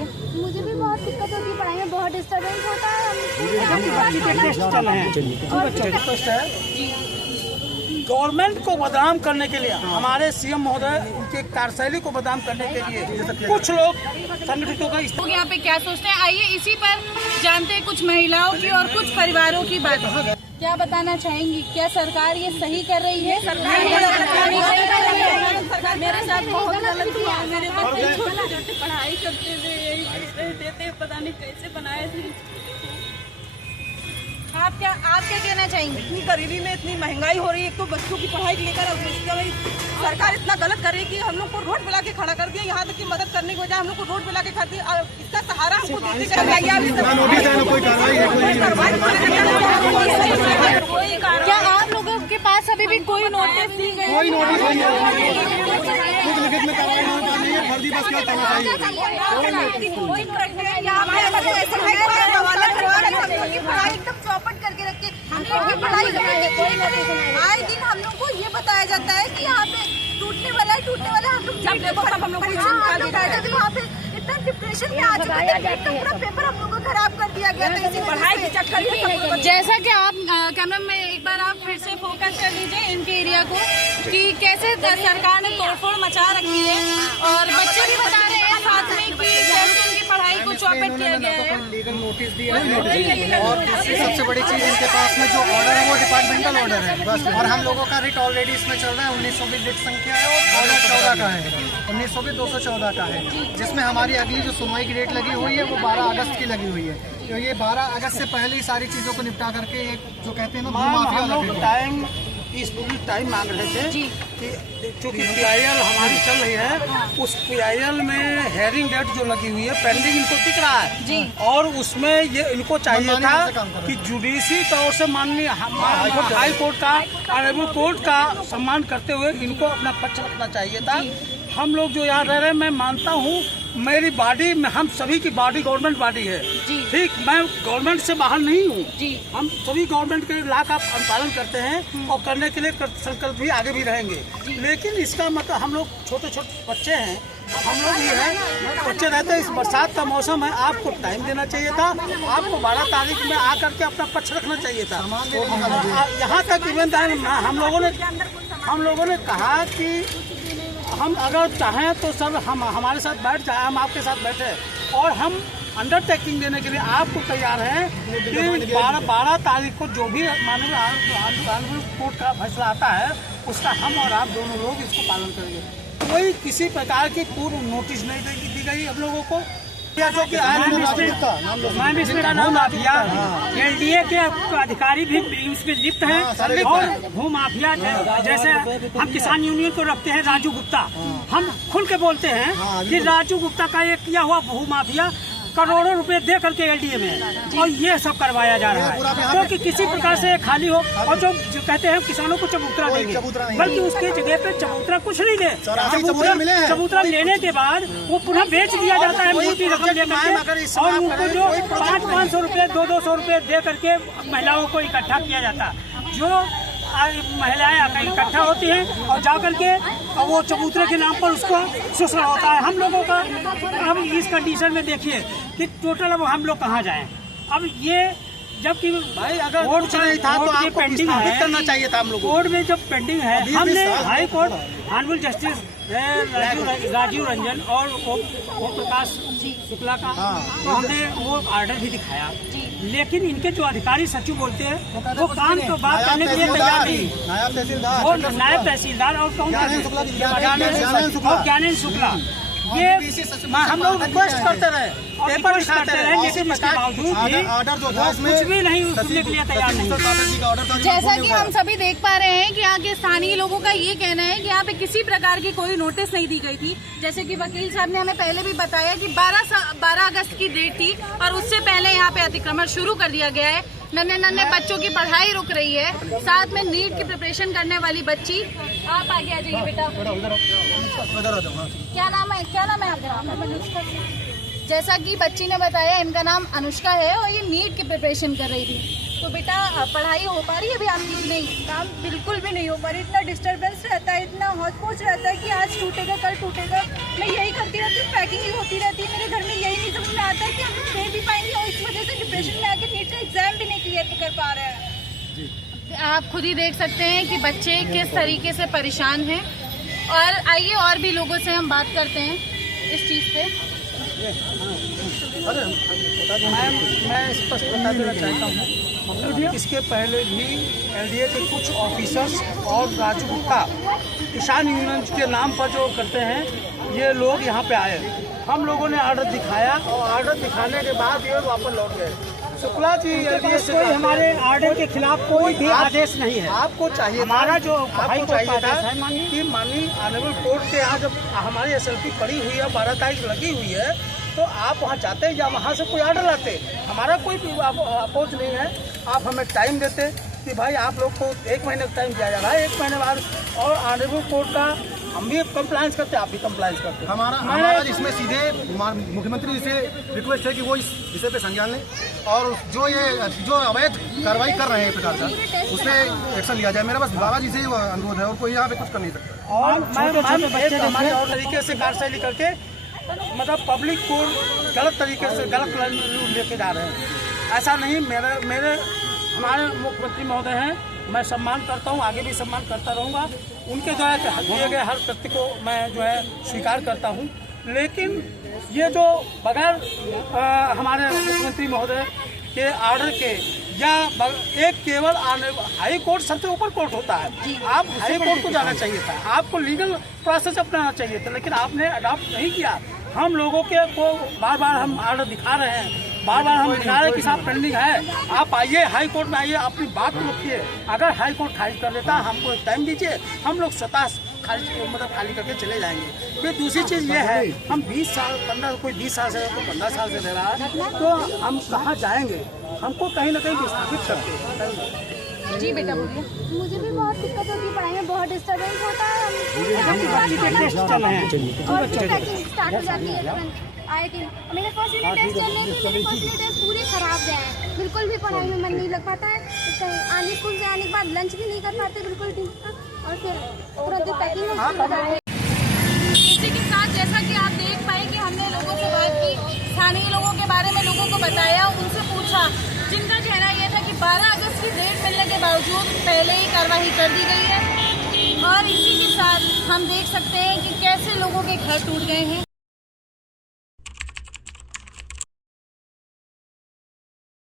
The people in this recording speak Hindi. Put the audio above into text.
है। मुझे भी बहुत दिक्कत होती है, पढ़ाई में बहुत डिस्टर्बेंस होता है। गवर्नमेंट को बदनाम करने के लिए हमारे सीएम महोदय उनके कार्यशैली को बदनाम करने के लिए कुछ लोग संगठितों का लोग यहाँ पे क्या सोचते हैं, आइए इसी पर जानते हैं कुछ महिलाओं की और कुछ परिवारों की बात। क्या बताना चाहेंगी, क्या सरकार ये सही कर रही है? सरकार मेरे साथ बहुत गलत हुआ। मेरे बच्चे छोटे छोटे पढ़ाई करते थे, यही देते पता नहीं कैसे बनाए थे। आप क्या कहना चाहेंगे? इतनी गरीबी में इतनी महंगाई हो रही है, एक तो बच्चों की पढ़ाई को लेकर सरकार इतना गलत कर रही है कि हम लोग को रोड पे लाके खड़ा कर दिया। यहाँ तक कि मदद करने की बजाय हम लोग को रोड पे लाके खड़ा दिया। इसका सहारा हमको देते क्या आप लोगों के पास अभी भी कोई नोटिस दी गई? कोई नोटिस नहीं लिखित में कार्रवाई नहीं करनी है, फर्जी बस क्या करना चाहिए। एकदम चौपट करके रखते हैं, पढ़ाई आए दिन हम लोग को ये बताया जाता है कि यहाँ पे टूटने वाला है। हम लोग वहाँ पे इतना डिप्रेशन में आ चुके हैं, पूरा पेपर हम लोग को खराब कर दिया गया था पढ़ाई के चक्कर में। जैसा कि आप कैमरा में एक बार आप फिर से फोकस कर लीजिए इनके एरिया को कि कैसे सरकार ने तोड़फोड़ मचा रखी है और बच्चे भी बता रहे हैं साथ में कि कैसे उनकी पढ़ाई को चौपट किया गया है। लीगल नोटिस दिया है और दूसरी सबसे बड़ी चीज इनके पास में जो ऑर्डर है वो डिपार्टमेंटल ऑर्डर है बस। और हम लोगों का रिट ऑलरेडी इसमें चल रहा है 1920 रिट संख्या है और 2014 का है, 1920-214 का है, जिसमें हमारी अगली जो सुनवाई की डेट लगी हुई है वो 12 अगस्त की लगी हुई है। तो ये 12 अगस्त से पहले ही सारी चीज़ों को निपटा करके एक जो कहते हैं ना भूमाफिया टाइम इस पूरी टाइम मांग रहे थे कि चूँकि PIL हमारी चल रही है, उस PIL में हेयरिंग डेट जो लगी हुई है पेंडिंग इनको दिख रहा है और उसमें ये इनको चाहिए था कि जुडिशरी तौर से माननीय हाई कोर्ट का ऑनरेबल कोर्ट का सम्मान करते हुए इनको अपना पक्ष रखना चाहिए था। हम लोग जो यहाँ रह रहे हैं, मैं मानता हूँ मेरी बॉडी में हम सभी की बॉडी गवर्नमेंट बॉडी है, ठीक, मैं गवर्नमेंट से बाहर नहीं हूँ। हम सभी गवर्नमेंट के लॉ का अनुपालन करते हैं और करने के लिए संकल्प भी आगे भी रहेंगे। लेकिन इसका मतलब हम लोग छोटे छोटे बच्चे हैं, हम लोग ये है बच्चे रहते हैं, इस बरसात का मौसम है, आपको टाइम देना चाहिए था, आपको 12 तारीख में आकर के अपना पक्ष रखना चाहिए था। यहाँ तक इवेंट हम लोगों ने कहा कि हम अगर चाहें तो सर हम हमारे साथ बैठ जाए, हम आपके साथ बैठे और हम अंडरटेकिंग देने के लिए आपको तैयार हैं कि 12 तारीख को जो भी माननीय कोर्ट का फैसला आता है उसका हम और आप दोनों लोग इसको पालन करेंगे। कोई किसी प्रकार की पूर्व नोटिस नहीं दी गई हम लोगों को। जो कि का नाम माफिया LDA के अधिकारी भी उसमें लिप्त हैं और भूमाफिया जैसे हम किसान यूनियन को रखते हैं राजू गुप्ता, हम खुल के बोलते हैं कि राजू गुप्ता का ये किया हुआ भूमाफिया करोड़ों रुपए दे करके LDA में और ये सब करवाया जा रहा है क्योंकि किसी प्रकार से खाली हो और जो कहते हैं किसानों को चबूतरा देंगे, बल्कि उसके जगह पे चबूतरा कुछ नहीं दे, चबूतरा लेने के बाद वो पुनः बेच दिया जाता है मोटी रकम लेकर और उनको जो 500-500 रुपए 200-200 रुपए दे करके महिलाओं को इकट्ठा किया जाता है। जो महिलाएं इकट्ठा होती हैं और जाकर के वो चबूतरे के नाम पर उसको शोषण होता है हम लोगों का। अब इस कंडीशन में देखिए कि टोटल अब हम लोग कहाँ जाएं। अब ये जबकि भाई अगर कोर्ट नहीं था तो आपको पेंडिंग करना चाहिए था, हम लोग कोर्ट में जब पेंडिंग है हमने high court honourable justice Rajiv Ranjan और ओम प्रकाश शुक्ला का तो हमने वो ऑर्डर भी दिखाया, लेकिन इनके जो अधिकारी सचिव बोलते हैं वो काम तो बात करने के लिए तैयार नहीं। नायब तहसीलदार और ज्ञानेंद्र शुक्ला ये हम लोग रिक्वेस्ट करते रहे, पेपर दिखाते रहे, लेकिन इसके बावजूद कुछ भी नहीं सुनने के लिए तैयार नहीं। जैसा कि हम सभी देख पा रहे हैं कि यहाँ के स्थानीय लोगों का ये कहना है कि यहाँ पे किसी प्रकार की कोई नोटिस नहीं दी गई थी। जैसे कि वकील साहब ने हमें पहले भी बताया कि 12 अगस्त की डेट थी और उससे पहले यहाँ पे अतिक्रमण शुरू कर दिया गया है। नन्हे बच्चों की पढ़ाई रुक रही है, साथ में नीट की प्रिपरेशन करने वाली बच्ची। आप आगे आ जाइए बेटा, क्या नाम है आपका? जैसा कि बच्ची ने बताया इनका नाम अनुष्का है और ये नीट की प्रिपरेशन कर रही थी। तो बेटा पढ़ाई हो पा रही है अभी आपकी? नहीं, काम बिल्कुल भी नहीं हो पा रही। इतना डिस्टर्बेंस रहता है, इतना हौच-पौच रहता है कि आज टूटेगा कल टूटेगा। मैं यही करती रहती हूँ, पैकिंग ही होती रहती है, मेरे घर में यही नहीं आता है कि हम लोग दे भी पाएंगे, और इस वजह से डिप्रेशन में आके नीट का एग्जाम भी नहीं क्लियर कर पा रहे हैं। आप खुद ही देख सकते हैं कि बच्चे किस तरीके से परेशान हैं। और आइए और भी लोगों से हम बात करते हैं इस चीज़ पे। मैम, मैं स्पष्ट बता देना चाहता हूँ, इसके पहले भी एलडीए के कुछ ऑफिसर्स और राजू गुप्ता किसान यूनियन के नाम पर जो करते हैं, ये लोग यहाँ पे आए। हम लोगों ने ऑर्डर दिखाया और ऑर्डर दिखाने के बाद ये वापस लौट गए। शुक्ला जी, एलडीए से कोई हमारे ऑर्डर के खिलाफ कोई भी आदेश नहीं है। आपको चाहिए हमारा जो आपको चाहिए था कि माननीय ऑनरेबल कोर्ट के यहाँ जब हमारी एसएलपी पड़ी हुई है, 12 तारीख लगी हुई है, तो आप वहाँ जाते या वहाँ से कोई ऑर्डर लाते। हमारा कोई अपोज नहीं है। आप हमें टाइम देते कि भाई आप लोग को 1 महीने का टाइम दिया जा रहा है, 1 महीने बाद, और ऑनरेबल कोर्ट का हम भी कंप्लायंस करते, आप भी कंप्लायंस करते। हमारा इसमें सीधे मुख्यमंत्री जी से रिक्वेस्ट है कि वो इस विषय पे संज्ञान लें और जो अवैध कार्रवाई कर रहे हैं प्रकार का, उस पर एक्शन लिया जाए। मेरा बस बाबा जी से ही अनुरोध है और कोई यहाँ पे कुछ कर नहीं सकता। और हमारे और तरीके से कार्यशैली करके मतलब पब्लिक को गलत तरीके से गलत लाइन लेके जा रहे हैं। ऐसा नहीं, मेरे हमारे मुख्यमंत्री महोदय हैं, मैं सम्मान करता हूं, आगे भी सम्मान करता रहूंगा। उनके द्वारा किए गए हर कृत्य को मैं जो है स्वीकार करता हूं। लेकिन ये जो बगैर हमारे मुख्यमंत्री महोदय के ऑर्डर के या एक केवल हाई कोर्ट सबसे ऊपर कोर्ट होता है, आप हाई कोर्ट को जाना चाहिए था, आपको लीगल प्रोसेस अपनाना चाहिए था, लेकिन आपने अडॉप्ट नहीं किया। हम लोगों के को बार बार हम ऑर्डर दिखा रहे हैं, बार बार हम दिखा रहे हैं कि साहब पेंडिंग है, आप आइए हाई कोर्ट में आइए, अपनी बात रखिए। अगर हाई कोर्ट खारिज कर देता, हमको एक टाइम दीजिए, हम लोग स्वतः खाली करके चले जाएंगे। फिर दूसरी चीज़ ये है, हम 20 साल 15 कोई 20 साल से तो 15 साल से दे रहा है, तो हम कहाँ जाएंगे? हमको कहीं ना कहीं विस्थापित करके। जी बेटा बोलिए। मुझे भी बहुत दिक्कत होती है, पढ़ाई में बहुत डिस्टर्बेंस होता है। और फिर पैकिंग स्टार्ट हो जाती है 11 मेरे फर्स्ट यूनिट टेस्ट चल रहे हैं, मेरे फर्स्ट यूनिट टेस्ट पूरे खराब गए हैं। बिल्कुल भी पढ़ाई में मन नहीं लग पाता है। आने स्कूल से आने के बाद लंच भी नहीं कर पाते बिल्कुल ठीक है, और फिर तुरंत पैकिंग हो जाती है। इसी के साथ जैसा कि आप देख पाए कि हमने लोगों से बात की, स्थानीय लोगों के बारे में लोगों को बताया, उनसे पूछा, जिनका कहना यह था कि 12 अगस्त की डेट मिलने के बावजूद पहले ही कार्रवाई कर दी गई है। और इसी के साथ हम देख सकते हैं कि कैसे लोगों के घर टूट गए हैं।